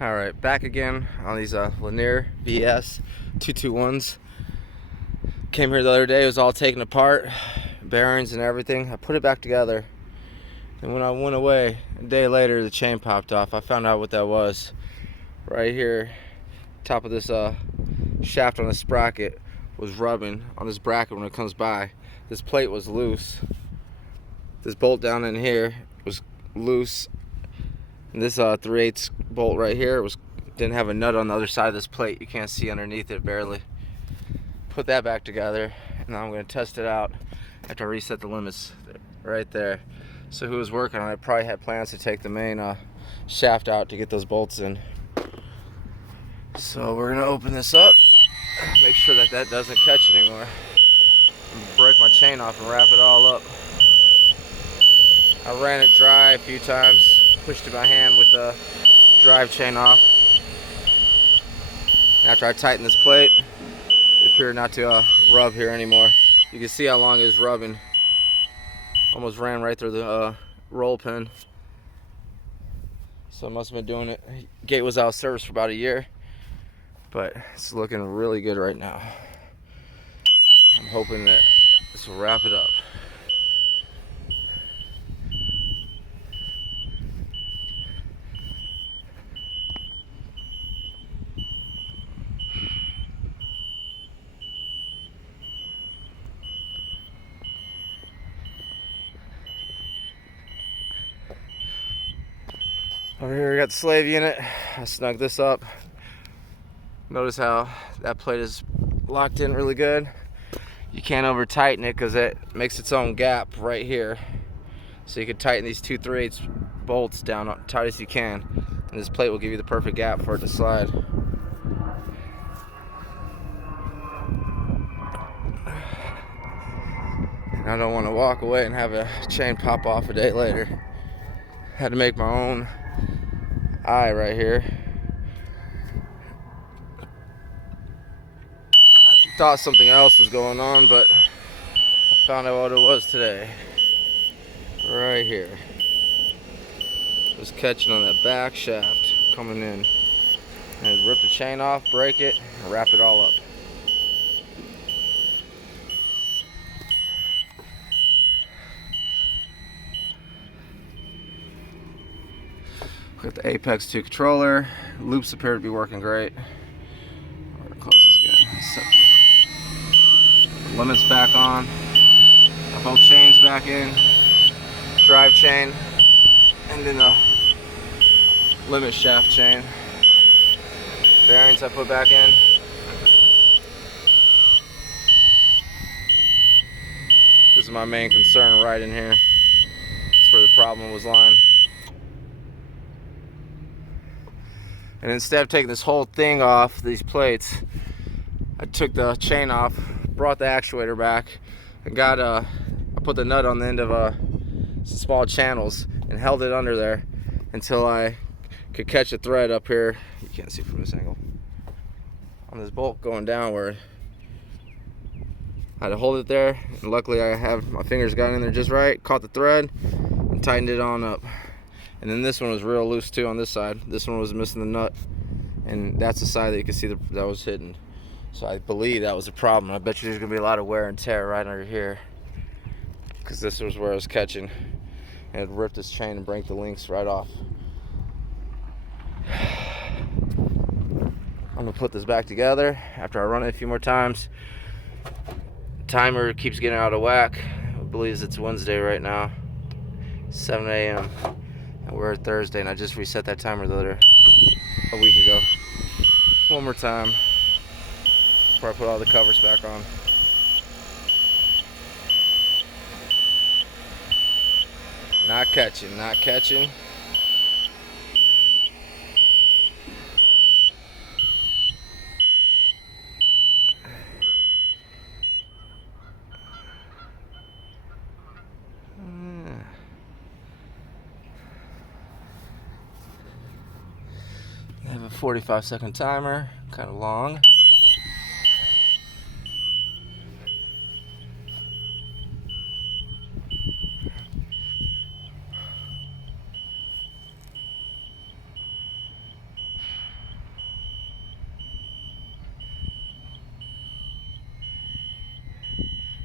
Alright, back again on these Lanier BS 221s. Came here the other day, it was all taken apart, bearings and everything. I put it back together, and when I went away, a day later the chain popped off. I found out what that was. Right here, top of this shaft on the sprocket was rubbing on this bracket when it comes by. This plate was loose. This bolt down in here was loose. And this 3/8 bolt right here didn't have a nut on the other side of this plate. You can't see underneath it barely. Put that back together, and now I'm going to test it out after I reset the limits right there. So who was working on it probably had plans to take the main shaft out to get those bolts in. So we're going to open this up, make sure that that doesn't catch anymore. And break my chain off and wrap it all up. I ran it dry a few times, pushed it by hand with the drive chain off. After I tightened this plate, it appeared not to rub here anymore. You can see how long it was rubbing. Almost ran right through the roll pin. So I must have been doing it. Gate was out of service for about a year, but it's looking really good right now. I'm hoping that this will wrap it up. Over here we got the slave unit. I snugged this up. Notice how that plate is locked in really good. You can't over tighten it because it makes its own gap right here. So you can tighten these 2 3/8 bolts down tight as you can, and this plate will give you the perfect gap for it to slide. And I don't want to walk away and have a chain pop off a day later. Had to make my own eye right here. I thought something else was going on, but I found out what it was today. Right here. It was catching on that back shaft coming in. And I'd rip the chain off, break it, and wrap it all up. Got the Apex 2 controller. Loops appear to be working great. I'm gonna close this again. Set the limits back on. Got both chains back in. Drive chain. And then the limit shaft chain. Bearings I put back in. This is my main concern right in here. That's where the problem was lying. And instead of taking this whole thing off, these plates, I took the chain off, brought the actuator back, and I put the nut on the end of some small channels and held it under there until I could catch a thread up here. You can't see from this angle. On this bolt going downward. I had to hold it there, and luckily I have my fingers got in there just right, caught the thread, and tightened it on up. And then this one was real loose too on this side. This one was missing the nut, and that's the side that you can see that was hidden. So I believe that was the problem. I bet you there's gonna be a lot of wear and tear right under here, because this was where I was catching, and it ripped this chain and break the links right off. I'm gonna put this back together after I run it a few more times. Timer keeps getting out of whack. I believe it's Wednesday right now, 7 a.m. and we're Thursday, and I just reset that timer a week ago. One more time before I put all the covers back on. Not catching, not catching. I have a 45-second timer, kind of long.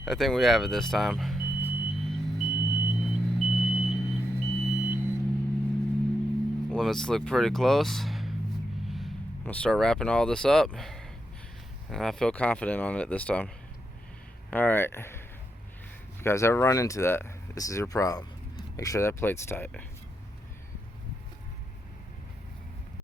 I think we have it this time. Limits look pretty close. I'm gonna start wrapping all this up, and I feel confident on it this time. Alright, if you guys ever run into that, this is your problem. Make sure that plate's tight.